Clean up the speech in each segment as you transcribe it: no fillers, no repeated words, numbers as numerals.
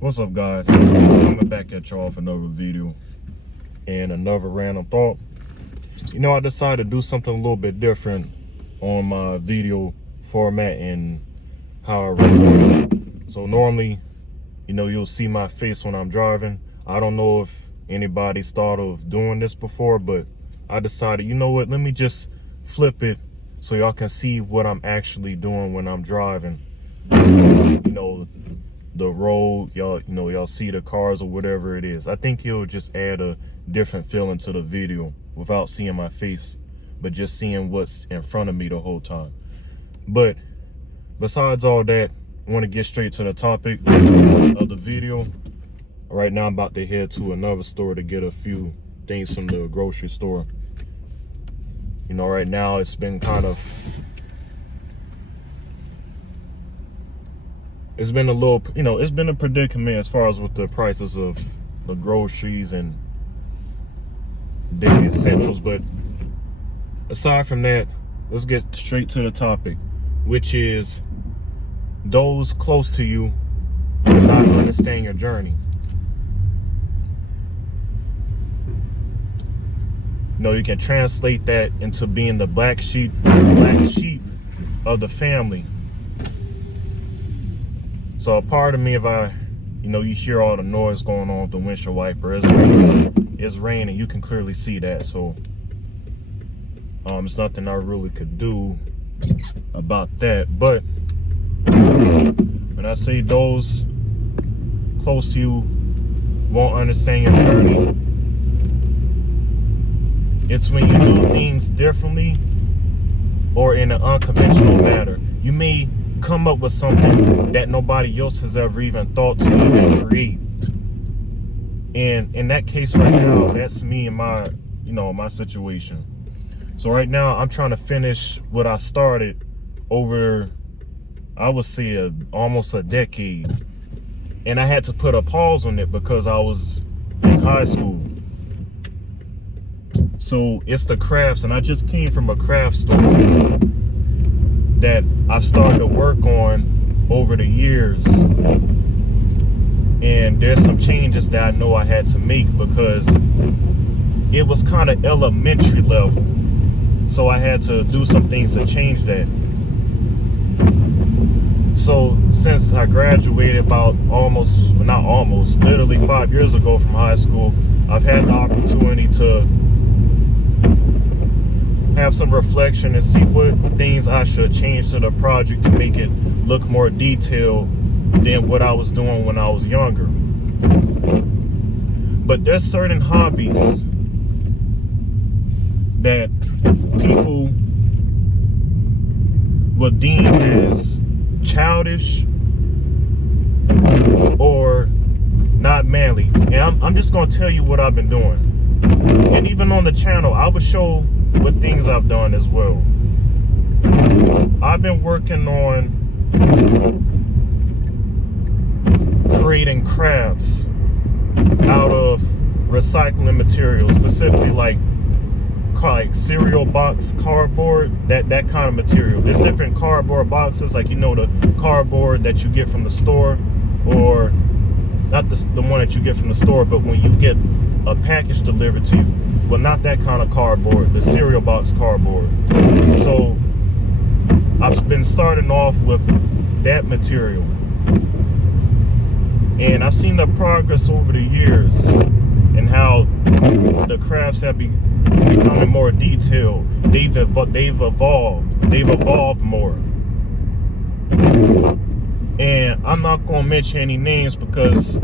What's up, guys? Coming back at y'all for another video and another random thought. I decided to do something a little bit different on my video format and how I record. So normally, you'll see my face when I'm driving. I don't know if anybody's thought of doing this before, but I decided, you know what, let me just flip it so y'all can see what I'm actually doing when I'm driving. The road, y'all see the cars or whatever it is. I think it'll just add a different feeling to the video without seeing my face, but just seeing what's in front of me the whole time. But besides all that, I want to get straight to the topic of the video. Right now I'm about to head to another store to get a few things from the grocery store. Right now it's been it's been a little, it's been a predicament as far as with the prices of the groceries and daily essentials. But aside from that, let's get straight to the topic, which is those close to you do not understand your journey. You can translate that into being the black sheep of the family. So a part of me, if you hear all the noise going on with the windshield wiper, it's raining, you can clearly see that. So it's nothing I really could do about that. But when I say those close to you won't understand your journey, it's when you do things differently or in an unconventional manner. You may come up with something that nobody else has ever even thought to even create. And in that case right now, that's me and my situation. So right now I'm trying to finish what I started over, I would say, almost a decade. And I had to put a pause on it because I was in high school. So it's the crafts, and I just came from a craft store that I've started to work on over the years. And there's some changes that I know I had to make because it was kind of elementary level. So I had to do some things to change that. So since I graduated literally 5 years ago from high school, I've had the opportunity to have some reflection and see what things I should change to the project to make it look more detailed than what I was doing when I was younger. But there's certain hobbies that people will deem as childish or not manly. And I'm just gonna tell you what I've been doing. And even on the channel, I would show what things I've done as well. I've been working on creating crafts out of recycling materials, specifically like cereal box cardboard, that kind of material. There's different cardboard boxes, like the cardboard that you get from the store, or not the one that you get from the store, but when you get a package delivered to you. Well, not that kind of cardboard, the cereal box cardboard. So I've been starting off with that material, and I've seen the progress over the years and how the crafts have becoming more detailed. They've evolved more. And I'm not gonna mention any names because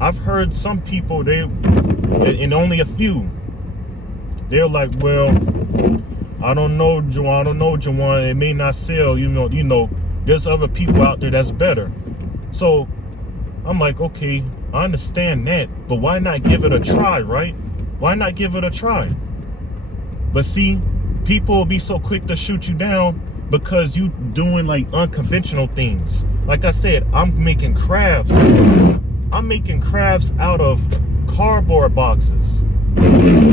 I've heard some people, and only a few, they're like, well, I don't know, Juwan, it may not sell, there's other people out there that's better. So I'm like, okay, I understand that, but why not give it a try, right? Why not give it a try? But see, people will be so quick to shoot you down because you doing like unconventional things. Like I said, I'm making crafts out of cardboard boxes.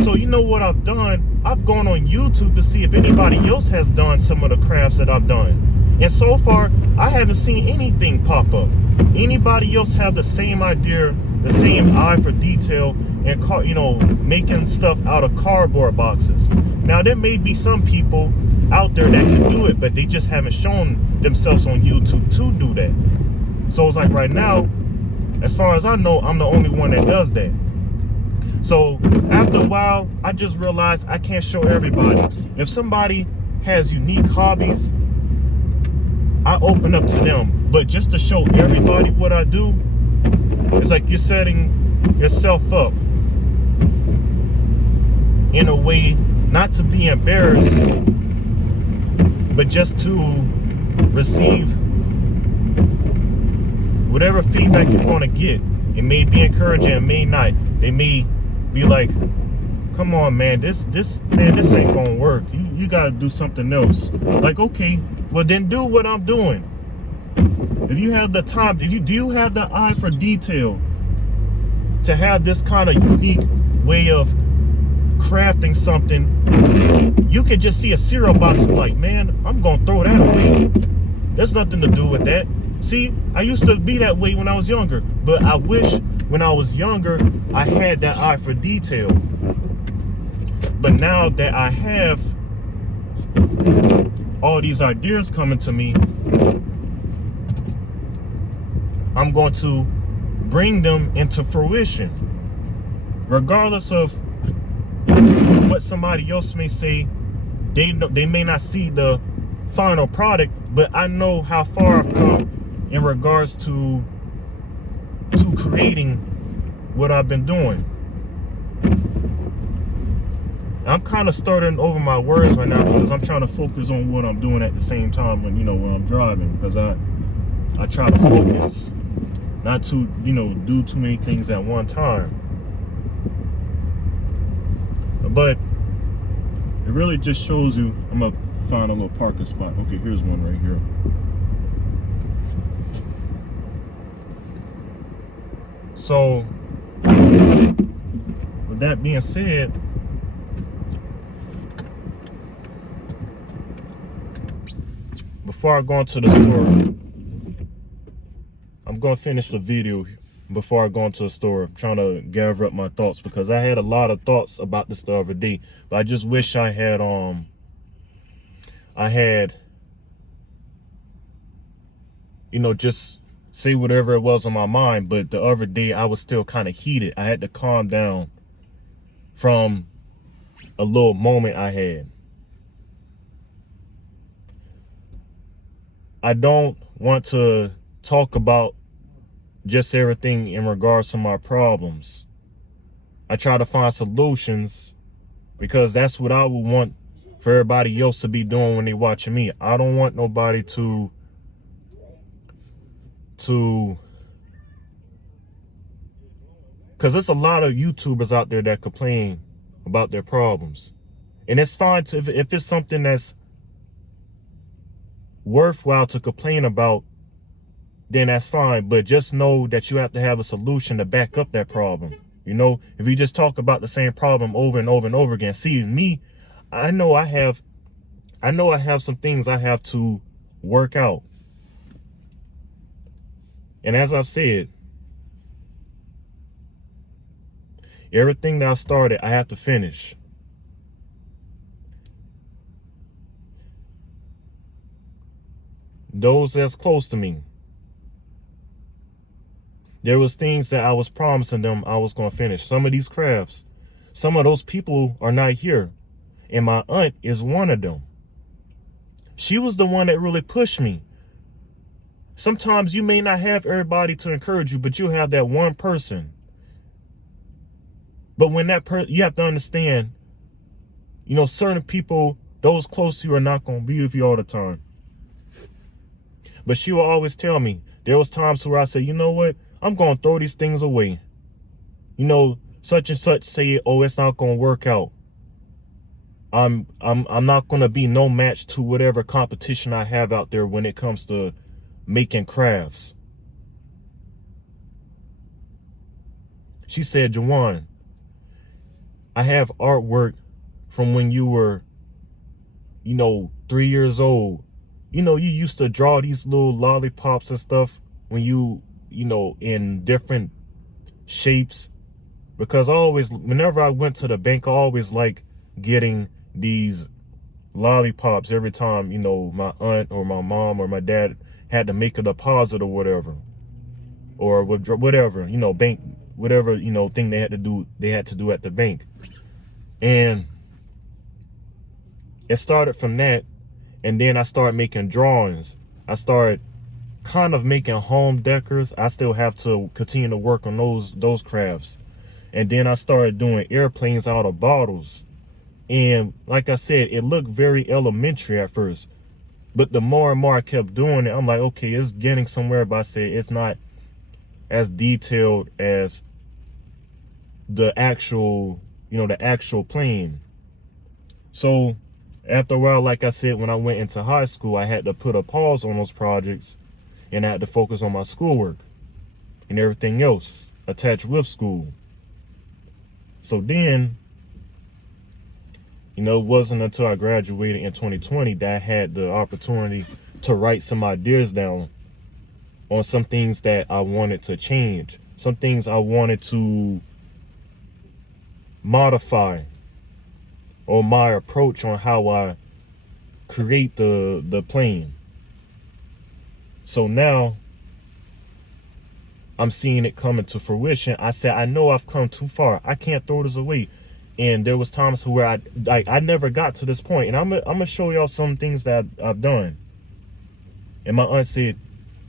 So you know what I've done? I've gone on YouTube to see if anybody else has done some of the crafts that I've done. And so far, I haven't seen anything pop up. Anybody else have the same idea, the same eye for detail, and making stuff out of cardboard boxes. Now, there may be some people out there that can do it, but they just haven't shown themselves on YouTube to do that. So it's like right now, as far as I know, I'm the only one that does that. So after a while, I just realized I can't show everybody. If somebody has unique hobbies, I open up to them. But just to show everybody what I do, it's like you're setting yourself up in a way not to be embarrassed, but just to receive whatever feedback you're going to get. It may be encouraging, it may not. They may be like, come on, man, this ain't gonna work. You gotta do something else. Like, okay, well then do what I'm doing. If you have the time, do you have the eye for detail to have this kind of unique way of crafting something, you could just see a cereal box and like, man, I'm gonna throw that away. There's nothing to do with that. See, I used to be that way when I was younger, but I wish when I was younger I had that eye for detail. But now that I have all these ideas coming to me, I'm going to bring them into fruition, regardless of what somebody else may say. They may not see the final product, but I know how far I've come in regards to creating what I've been doing. I'm kind of starting over my words right now because I'm trying to focus on what I'm doing at the same time when I'm driving, because I try to focus, not to do too many things at one time. But it really just shows you. I'm gonna find a little parking spot. Okay, here's one right here. So with that being said, before I go into the store, I'm gonna finish the video before I go into the store. I'm trying to gather up my thoughts because I had a lot of thoughts about this the other day, but I just wish I had just say whatever it was on my mind. But the other day I was still kind of heated. I had to calm down from a little moment I had. I don't want to talk about just everything in regards to my problems. I try to find solutions because that's what I would want for everybody else to be doing when they watching me. I don't want nobody to because there's a lot of YouTubers out there that complain about their problems. And it's fine to, if it's something that's worthwhile to complain about, then that's fine. But just know that you have to have a solution to back up that problem. If you just talk about the same problem over and over and over again. See, me, I know I have some things I have to work out. And as I've said, everything that I started, I have to finish. Those that's close to me, there was things that I was promising them I was going to finish. Some of these crafts, some of those people are not here. And my aunt is one of them. She was the one that really pushed me. Sometimes you may not have everybody to encourage you, but you have that one person. But when that person, you have to understand, certain people, those close to you, are not going to be with you all the time. But she will always tell me, there was times where I said, you know what? I'm going to throw these things away. Such and such say, oh, it's not going to work out. I'm not going to be no match to whatever competition I have out there when it comes to making crafts. She said, Jawan, I have artwork from when you were, 3 years old, you know, you used to draw these little lollipops and stuff when you know, in different shapes. Because whenever I went to the bank, I always like getting these lollipops every time, you know, my aunt or my mom or my dad had to make a deposit or whatever. Or whatever, you know, bank, whatever, you know, thing they had to do at the bank. And it started from that. And then I started making drawings. I started kind of making home decors. I still have to continue to work on those crafts. And then I started doing airplanes out of bottles. And like I said, it looked very elementary at first. But the more and more I kept doing it, I'm like, okay, it's getting somewhere. But I said it's not as detailed as the actual, you know, the actual plane. So after a while, like I said, when I went into high school, I had to put a pause on those projects and I had to focus on my schoolwork and everything else attached with school. So then, you know, it wasn't until I graduated in 2020 that I had the opportunity to write some ideas down on some things that I wanted to change, some things I wanted to modify, or my approach on how I create the plane. So now I'm seeing it coming to fruition. I said, I know I've come too far. I can't throw this away. And there was times where I never got to this point. And I'm gonna show y'all some things that I've done. And my aunt said,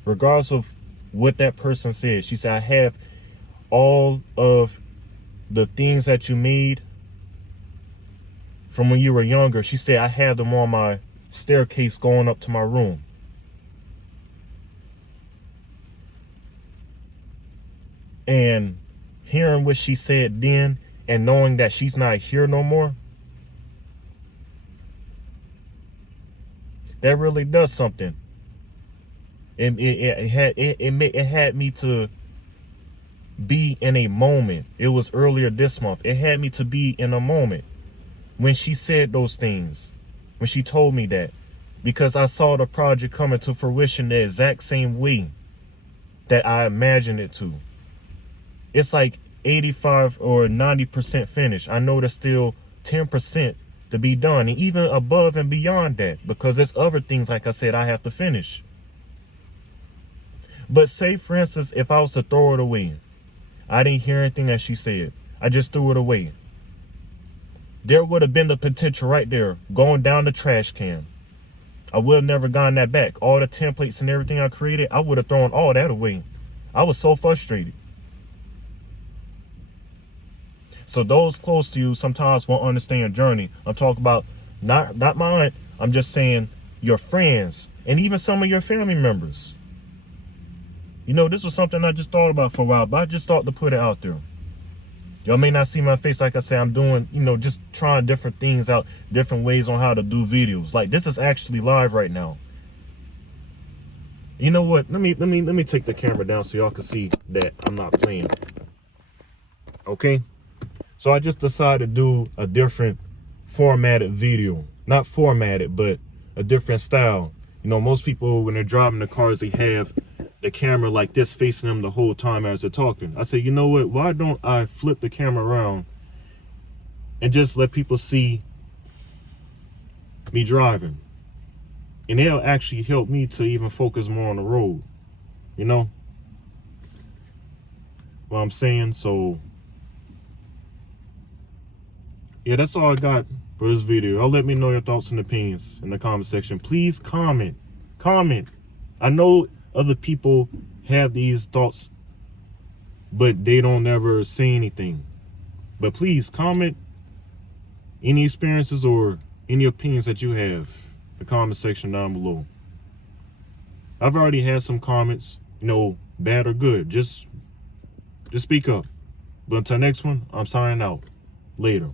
regardless of what that person said, she said, I have all of the things that you made from when you were younger. She said, I have them on my staircase going up to my room. And hearing what she said then and knowing that she's not here no more, that really does something. It had me to be in a moment. It was earlier this month. It had me to be in a moment when she said those things, when she told me that, because I saw the project coming to fruition the exact same way that I imagined it to. It's like 85 or 90% finished. I know there's still 10% to be done, and even above and beyond that, because there's other things, like I said, I have to finish. But say, for instance, if I was to throw it away, I didn't hear anything that she said, I just threw it away, there would have been the potential right there going down the trash can. I would have never gotten that back. All the templates and everything I created, I would have thrown all that away. I was so frustrated. So those close to you sometimes won't understand your journey. I'm talking about not my aunt. I'm just saying your friends and even some of your family members. You know, this was something I just thought about for a while, but I just thought to put it out there. Y'all may not see my face. Like I say, I'm doing, you know, just trying different things out, different ways on how to do videos. Like, this is actually live right now. You know what? Let me take the camera down so y'all can see that I'm not playing. Okay? So I just decided to do a different formatted video. Not formatted, but a different style. You know, most people, when they're driving the cars, they have the camera like this facing them the whole time as they're talking. I said, you know what? Why don't I flip the camera around and just let people see me driving? And it'll actually help me to even focus more on the road. You know what I'm saying? So yeah, that's all I got for this video. Y'all let me know your thoughts and opinions in the comment section. Please comment. I know other people have these thoughts, but they don't ever say anything. But please comment any experiences or any opinions that you have in the comment section down below. I've already had some comments, you know, bad or good. Just speak up. But until next one, I'm signing out. Later.